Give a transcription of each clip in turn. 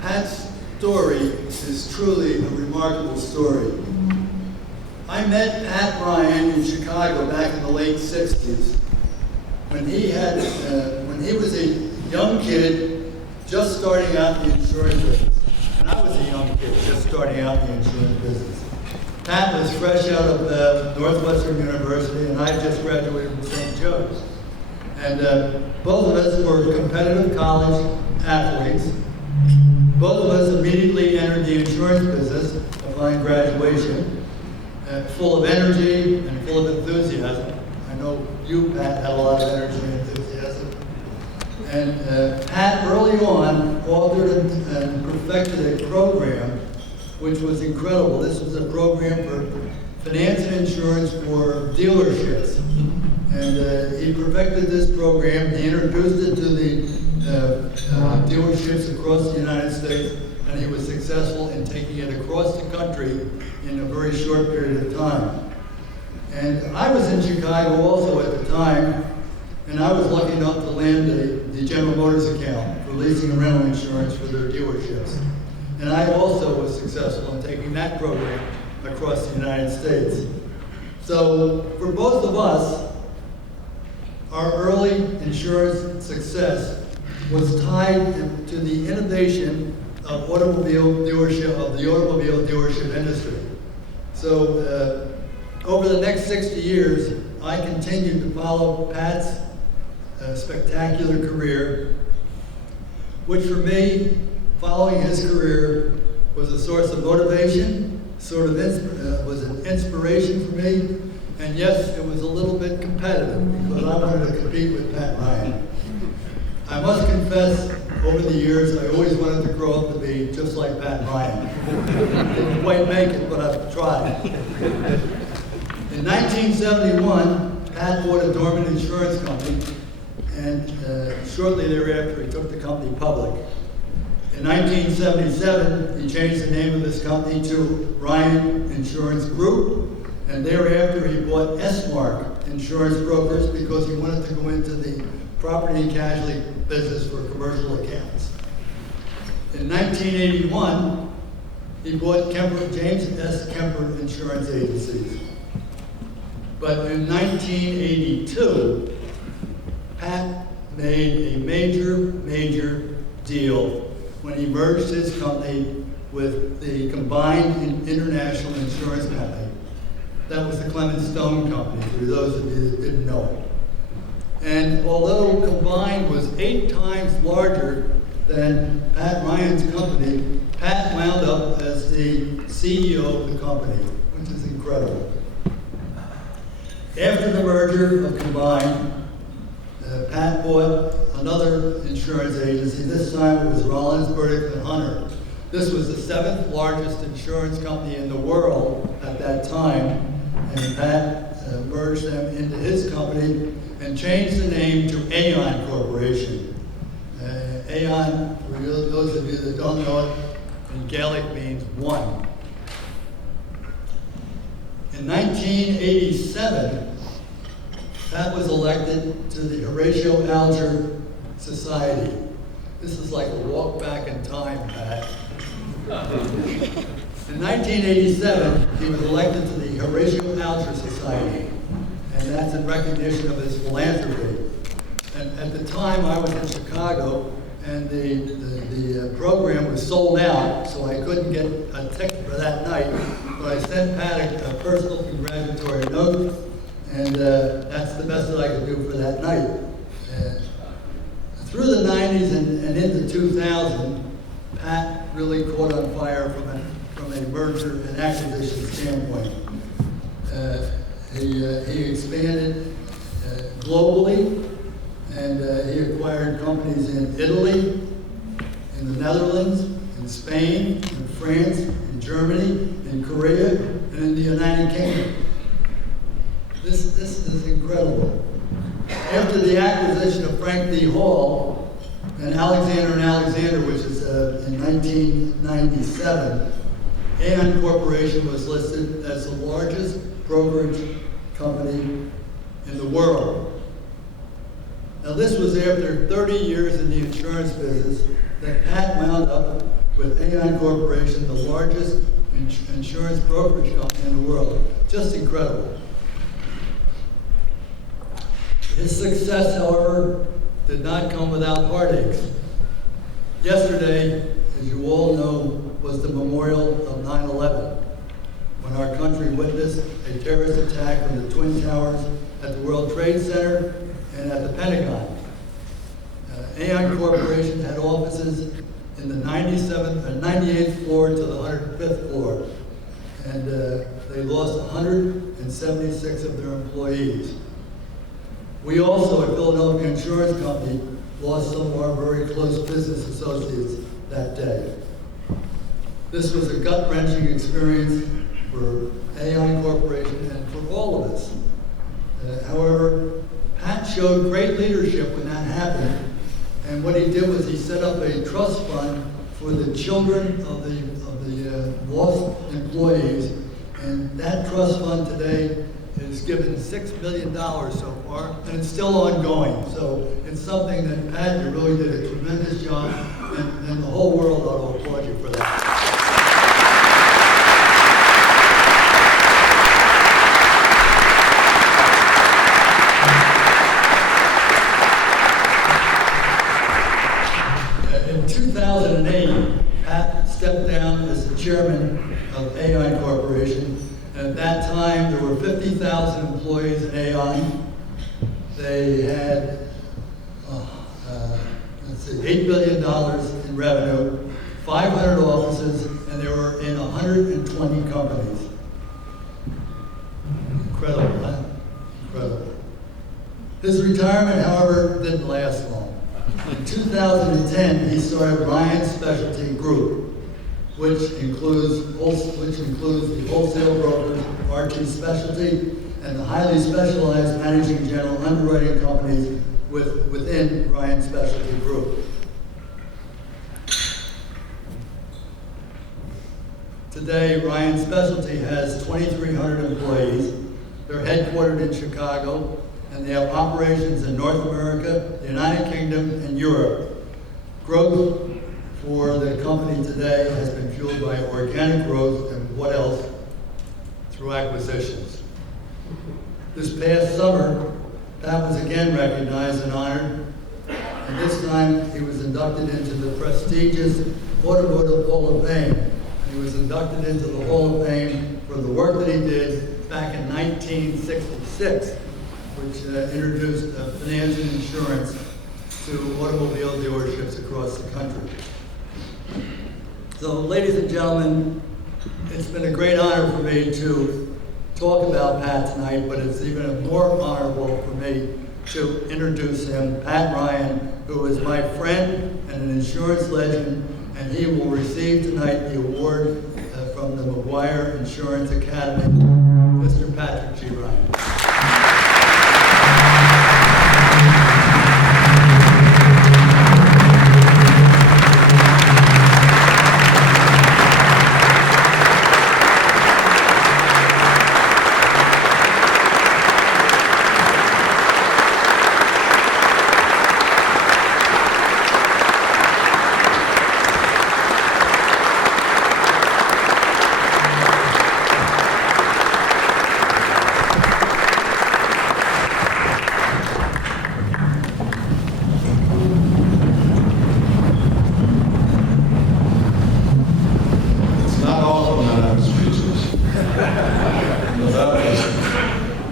Pat's story is truly a remarkable story. I met Pat Ryan in Chicago back in the late 60s when he was a young kid just starting out in the insurance business. And I was a young kid just starting out in the insurance business. Pat was fresh out of Northwestern University, and I just graduated from St. Joe's. And both of us were competitive college athletes. Both of us immediately entered the insurance business upon graduation, full of energy and full of enthusiasm. I know you, Pat, had a lot of energy and enthusiasm. And Pat, early on, authored and perfected a program which was incredible. This was a program for finance and insurance for dealerships. And he perfected this program. He introduced it to the dealerships across the United States, and he was successful in taking it across the country in a very short period of time. And I was in Chicago also at the time, and I was lucky enough to land the General Motors account for leasing and rental insurance for their dealerships. And I also was successful in taking that program across the United States. So for both of us, our early insurance success was tied to the innovation of the automobile dealership industry. So over the next 60 years, I continued to follow Pat's spectacular career, which for me, following his career, was a source of motivation, was an inspiration for me, and yes, it was a little bit competitive because I wanted to compete with Pat Ryan. I must confess, over the years, I always wanted to grow up to be just like Pat Ryan. Didn't quite make it, but I've tried. In 1971, Pat bought a dormant insurance company, and shortly thereafter, he took the company public. In 1977, he changed the name of his company to Ryan Insurance Group, and thereafter he bought S-Mark Insurance Brokers because he wanted to go into the property and casualty business for commercial accounts. In 1981, he bought James S. Kemper Insurance Agencies. But in 1982, Pat made a major deal when he merged his company with the Combined International Insurance Company. That was the Clement Stone Company, for those of you that didn't know it. And although Combined was 8 times larger than Pat Ryan's company, Pat wound up as the CEO of the company, which is incredible. After the merger of Combined, Pat bought another insurance agency. This time it was Rollins, Burdick & Hunter. This was the 7th largest insurance company in the world at that time, and Pat merged them into his company and changed the name to Aon Corporation. Aon, for those of you that don't know it, in Gaelic means one. In 1987, Pat was elected to the Horatio Alger Society. This is like a walk back in time, Pat. In 1987, he was elected to the Horatio Alger Society, and that's in recognition of his philanthropy. And at the time, I was in Chicago, and the program was sold out, so I couldn't get a ticket for that night. But I sent Pat a personal congratulatory note, and that's the best that I could do for that night. Through the 90s and into 2000, Pat really caught on fire from a merger and acquisition standpoint. He expanded globally, and he acquired companies in Italy, in the Netherlands, in Spain, in France, in Germany, in Korea, and in the United Kingdom. This is incredible. After the acquisition of Frank D. Hall and Alexander & Alexander, which is in 1997, Aon Corporation was listed as the largest brokerage company in the world. Now this was after 30 years in the insurance business that Pat wound up with Aon Corporation, the largest insurance brokerage company in the world. Just incredible. His success, however, did not come without heartaches. Yesterday, as you all know, was the memorial of 9/11, when our country witnessed a terrorist attack on the Twin Towers at the World Trade Center and at the Pentagon. Aon Corporation had offices in the 98th floor to the 105th floor, and they lost 176 of their employees. We also, at Philadelphia Insurance Company, lost some of our very close business associates that day. This was a gut-wrenching experience for Aon Corporation and for all of us. However, Pat showed great leadership when that happened, and what he did was he set up a trust fund for the children of the lost employees, and that trust fund today has given $6 million so far, and it's still ongoing. So it's something that, Pat, you really did a tremendous job, and the whole world ought to applaud you for that. In 2008, Pat stepped down as the chairman of Aon Corporation. At that time, there were 50,000 employees in Aon. They had, $8 billion in revenue, 500 offices, and they were in 120 companies. Incredible, huh? Incredible. His retirement, however, didn't last long. In 2010, he started Ryan Specialty Group, which includes the wholesale brokers, Archie Specialty, and the highly specialized managing general underwriting companies within Ryan Specialty Group. Today, Ryan Specialty has 2,300 employees. They're headquartered in Chicago, and they have operations in North America, the United Kingdom, and Europe. Growth for the company today has been fueled by organic growth and what else? Through acquisitions. This past summer, Pat was again recognized and honored, and this time he was inducted into the prestigious Automotive Hall of Fame. And he was inducted into the Hall of Fame for the work that he did back in 1966, which introduced finance and insurance to automobile dealerships across the country. So, ladies and gentlemen, it's been a great honor for me to talk about Pat tonight, but it's even more honorable for me to introduce him, Pat Ryan, who is my friend and an insurance legend, and he will receive tonight the award from the Maguire Insurance Academy, Mr. Patrick G. Ryan.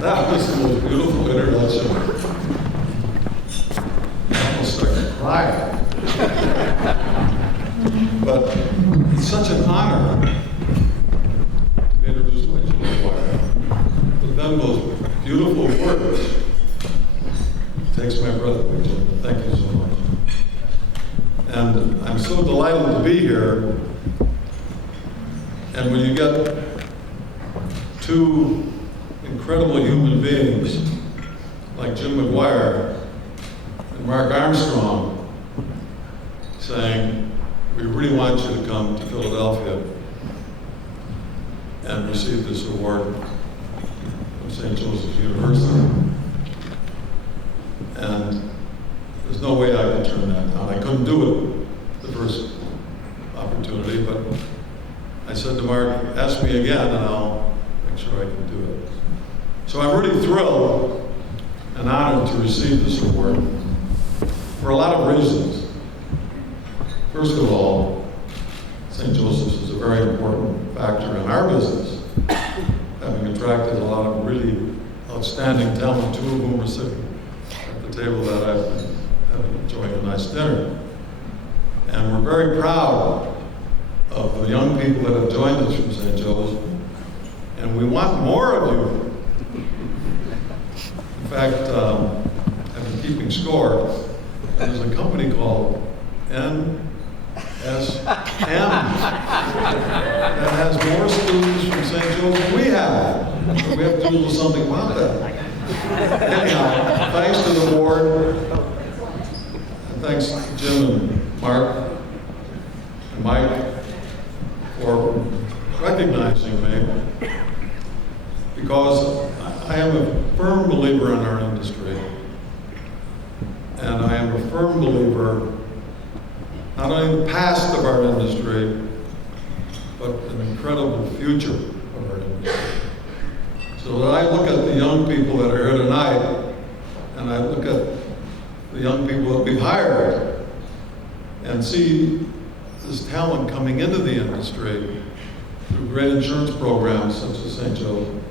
That was the most beautiful introduction. I almost started crying. But it's such an honor to be introduced by Jim Maguire. But then those beautiful words takes my breath away, Jim. Thank you so much. And I'm so delighted to be here. And when you get two incredible human beings like Jim Maguire and Mark Armstrong saying, we really want you to come to Philadelphia and receive this award from St. Joseph's University. And there's no way I could turn that down. I couldn't do it the first opportunity. opportunity, but I said to Mark, ask me again and I'll make sure I can do it. So I'm really thrilled and honored to receive this award for a lot of reasons. First of all, St. Joseph's is a very important factor in our business, having attracted a lot of really outstanding talent, two of whom are sitting at the table that I've been enjoying a nice dinner. And we're very proud of the young people that have joined us from St. Joe's, and we want more of you. In fact, I've been keeping score. There's a company called NSM that has more students from St. Joe's than we have. So we have to do something about that. Anyhow, thanks to the board, and thanks to Jim and Mark and Mike for recognizing me, because I am a firm believer in our industry, and I am a firm believer not only in the past of our industry, but an incredible future of our industry. So when I look at the young people that are here tonight, and I look at the young people that we've hired, and see this talent coming into the industry through great insurance programs such as St. Joe's, it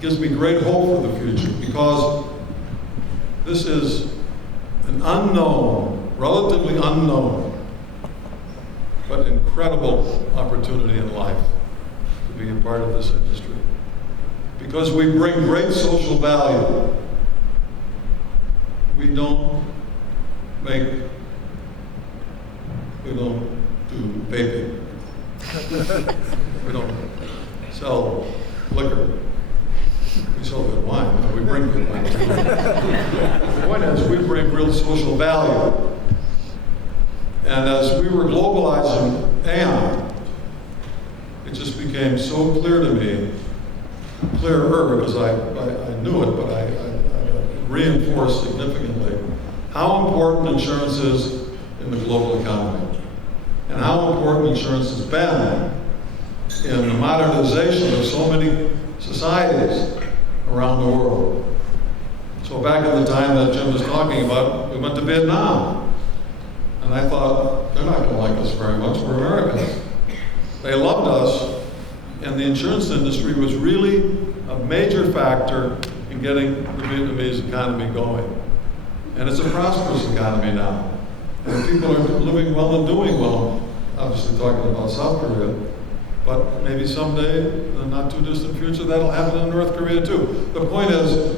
gives me great hope for the future, because this is an unknown, relatively unknown, but incredible opportunity in life to be a part of this industry. Because we bring great social value. We don't do vaping. We don't sell liquor. We sell good wine, but we bring good wine. The point is, we bring real social value. And as we were globalizing Aon, it just became so clear to me, clearer because I knew it, but I reinforced significantly how important insurance is in the global economy, and how important insurance has been in the modernization of so many societies around the world. So back in the time that Jim was talking about, we went to Vietnam. And I thought, they're not going to like us very much, we're Americans. They loved us, and the insurance industry was really a major factor in getting the Vietnamese economy going. And it's a prosperous economy now. And people are living well and doing well, obviously talking about South Korea, but maybe someday, in the not too distant future, that'll happen in North Korea too. The point is,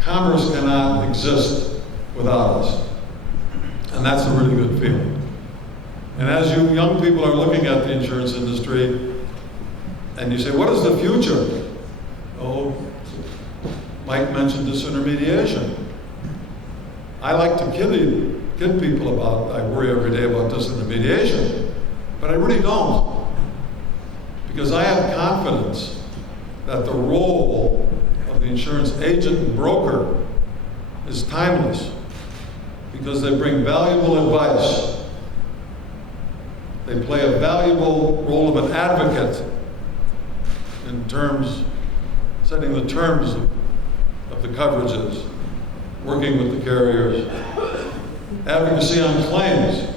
commerce cannot exist without us. And that's a really good feeling. And as you young people are looking at the insurance industry, and you say, what is the future? Oh, Mike mentioned disintermediation. I like to kid people about, I worry every day about disintermediation, but I really don't. Because I have confidence that the role of the insurance agent and broker is timeless, because they bring valuable advice. They play a valuable role of an advocate in terms, setting the terms of the coverages, working with the carriers, advocacy on claims,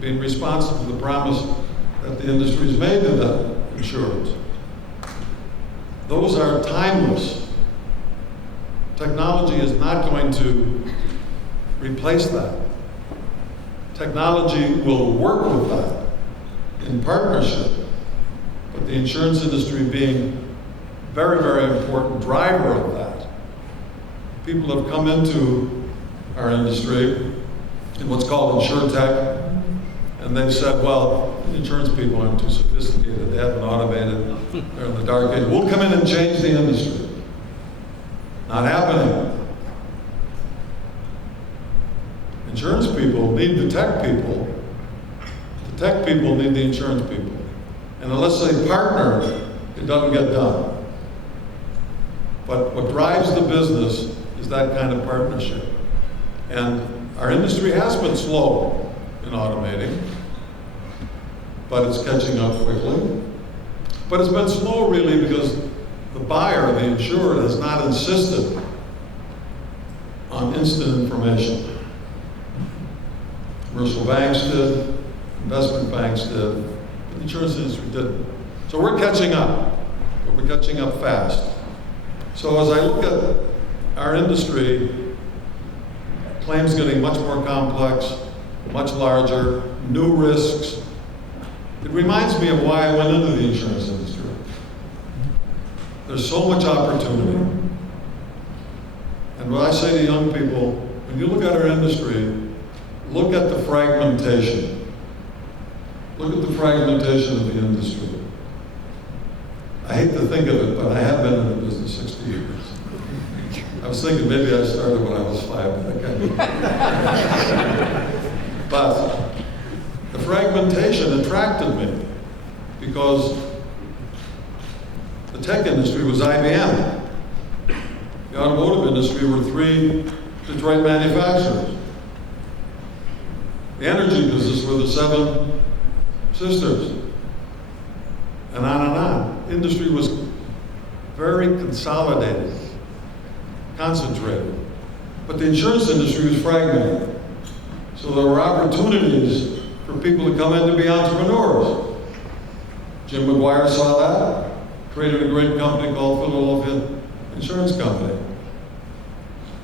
being responsive to the promise that the industry has made to the insurers. Those are timeless. Technology is not going to replace that. Technology will work with that in partnership, but the insurance industry being very, very important driver of that. People have come into our industry in what's called insurtech, and they've said, well, insurance people aren't too sophisticated, they haven't automated, they're in the dark age. We'll come in and change the industry. Not happening. Insurance people need the tech people. The tech people need the insurance people. And unless they partner, it doesn't get done. But what drives the business is that kind of partnership. And our industry has been slow in automating, but it's catching up quickly. But it's been slow really because the buyer, the insured, has not insisted on instant information. Commercial banks did, investment banks did, but the insurance industry didn't. So we're catching up, but we're catching up fast. So as I look at our industry, claims getting much more complex, much larger, new risks. It reminds me of why I went into the insurance industry. There's so much opportunity. And what I say to young people, when you look at our industry, look at the fragmentation. Look at the fragmentation of the industry. I hate to think of it, but I have been in the business 60 years. I was thinking maybe I started when I was 5, but I can't. But the fragmentation attracted me because the tech industry was IBM. The automotive industry were 3 Detroit manufacturers. The energy business were the 7 sisters, and on and on. Industry was very consolidated, concentrated. But the insurance industry was fragmented. So there were opportunities for people to come in to be entrepreneurs. Jim Maguire saw that, created a great company called Philadelphia Insurance Company.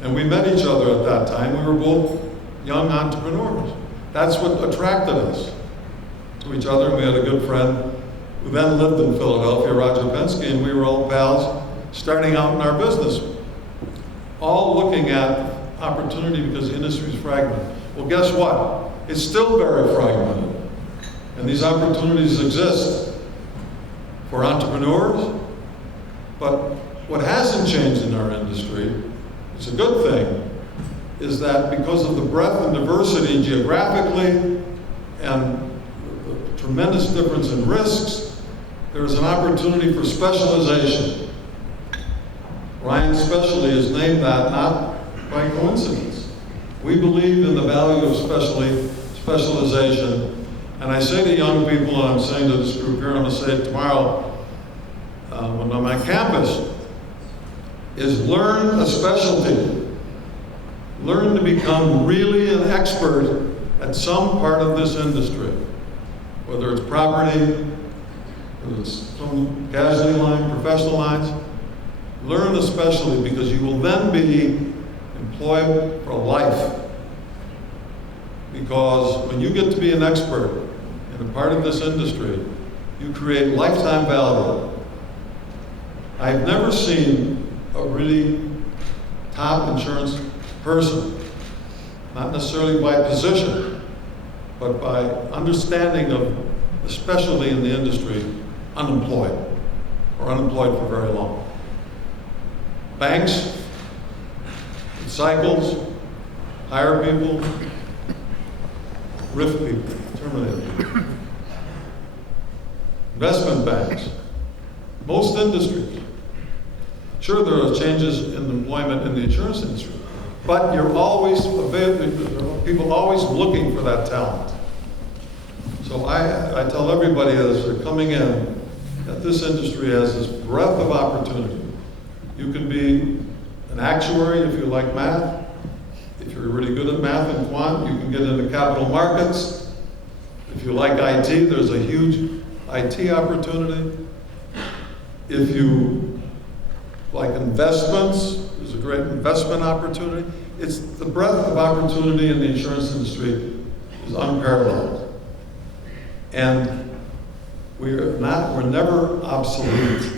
And we met each other at that time. We were both young entrepreneurs. That's what attracted us to each other. We had a good friend who then lived in Philadelphia, Roger Penske, and we were all pals starting out in our business. All looking at opportunity because the industry is fragmented. Well, guess what? It's still very fragmented. And these opportunities exist for entrepreneurs. But what hasn't changed in our industry, it's a good thing, is that because of the breadth and diversity geographically and the tremendous difference in risks, there's an opportunity for specialization. Ryan Specialty is named that not by coincidence. We believe in the value of specialization. And I say to young people, and I'm saying to this group here, I'm going to say it tomorrow when I'm on campus, is learn a specialty. Learn to become really an expert at some part of this industry. Whether it's property, whether it's some casualty line, professional lines, learn a specialty because you will then be employed for life. Because when you get to be an expert in a part of this industry, you create lifetime value. I've never seen a really top insurance person, not necessarily by position, but by understanding of the specialty in the industry, unemployed, or unemployed for very long. Banks, cycles, hire people, riff people, terminate people. Investment banks, most industries. Sure, there are changes in employment in the insurance industry, but you're always people always looking for that talent. So I tell everybody as they're coming in that this industry has this breadth of opportunity. You can be an actuary if you like math. If you're really good at math and quant, you can get into capital markets. If you like IT, there's a huge IT opportunity. If you like investments, there's a great investment opportunity. It's the breadth of opportunity in the insurance industry is unparalleled. And we're never obsolete.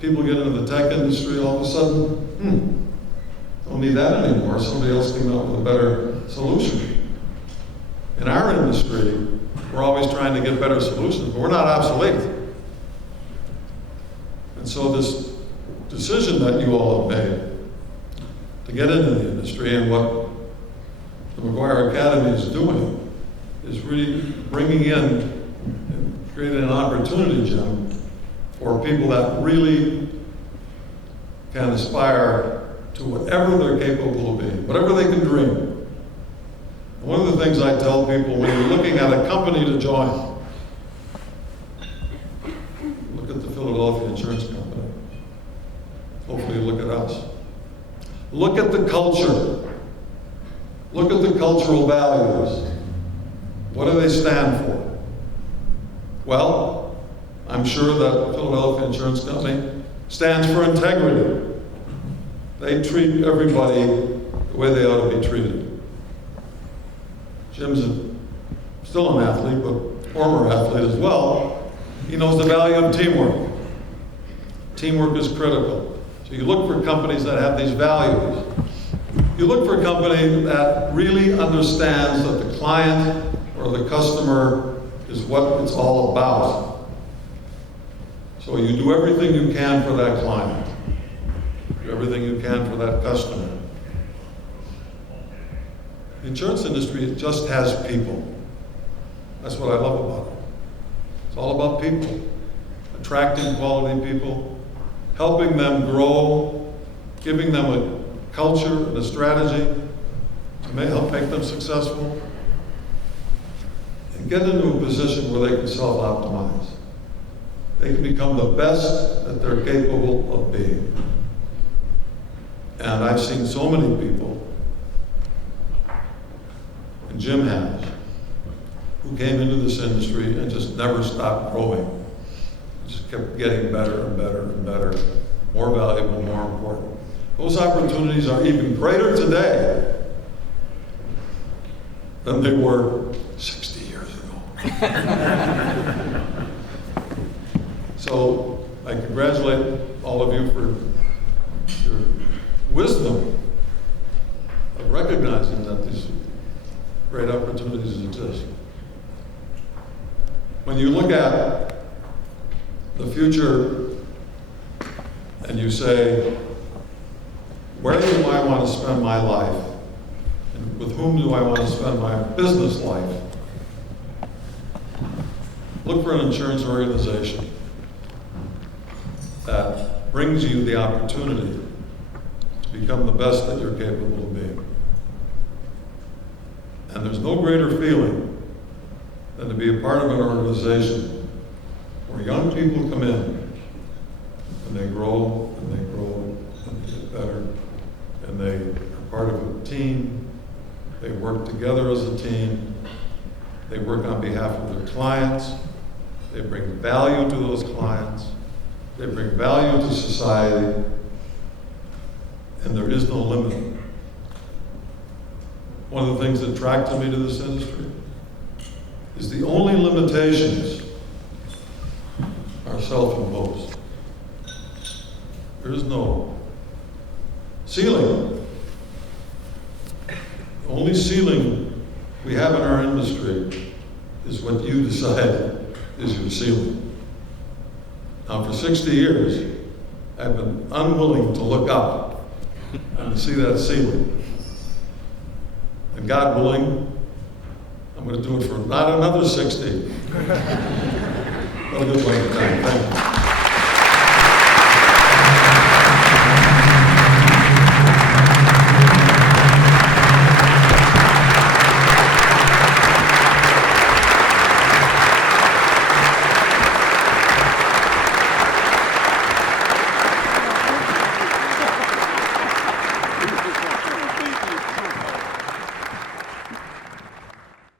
People get into the tech industry, all of a sudden, don't need that anymore. Somebody else came up with a better solution. In our industry, we're always trying to get better solutions, but we're not obsolete. And so this decision that you all have made to get into the industry and what the Maguire Academy is doing is really bringing in and creating an opportunity, Jim, for people that really can aspire to whatever they're capable of being, whatever they can dream. One of the things I tell people when you're looking at a company to join, look at the Philadelphia Insurance Company. Hopefully look at us. Look at the culture. Look at the cultural values. What do they stand for? Well, I'm sure that Philadelphia Insurance Company stands for integrity. They treat everybody the way they ought to be treated. Jim's still an athlete, but former athlete as well. He knows the value of teamwork. Teamwork is critical. So you look for companies that have these values. You look for a company that really understands that the client or the customer is what it's all about. So you do everything you can for that client. Do everything you can for that customer. The insurance industry just has people. That's what I love about it. It's all about people. Attracting quality people, helping them grow, giving them a culture and a strategy to help make them successful, and get into a position where they can self-optimize. They can become the best that they're capable of being. And I've seen so many people, and Jim has, who came into this industry and just never stopped growing. Just kept getting better and better and better, more valuable, more important. Those opportunities are even greater today than they were 60 years ago. So I congratulate all of you for your wisdom of recognizing that these great opportunities exist. When you look at the future and you say, where do I want to spend my life? And with whom do I want to spend my business life? Look for an insurance organization that brings you the opportunity to become the best that you're capable of being. And there's no greater feeling than to be a part of an organization where young people come in and they grow and they grow and they get better and they are part of a team. They work together as a team. They work on behalf of their clients. They bring value to those clients. They bring value to society. And there is no limit. One of the things that attracted me to this industry is the only limitations are self-imposed. There is no ceiling. The only ceiling we have in our industry is what you decide is your ceiling. Now, for 60 years, I've been unwilling to look up and to see that ceiling. And God willing, I'm going to do it for not another 60, but a good length of time. Thank you.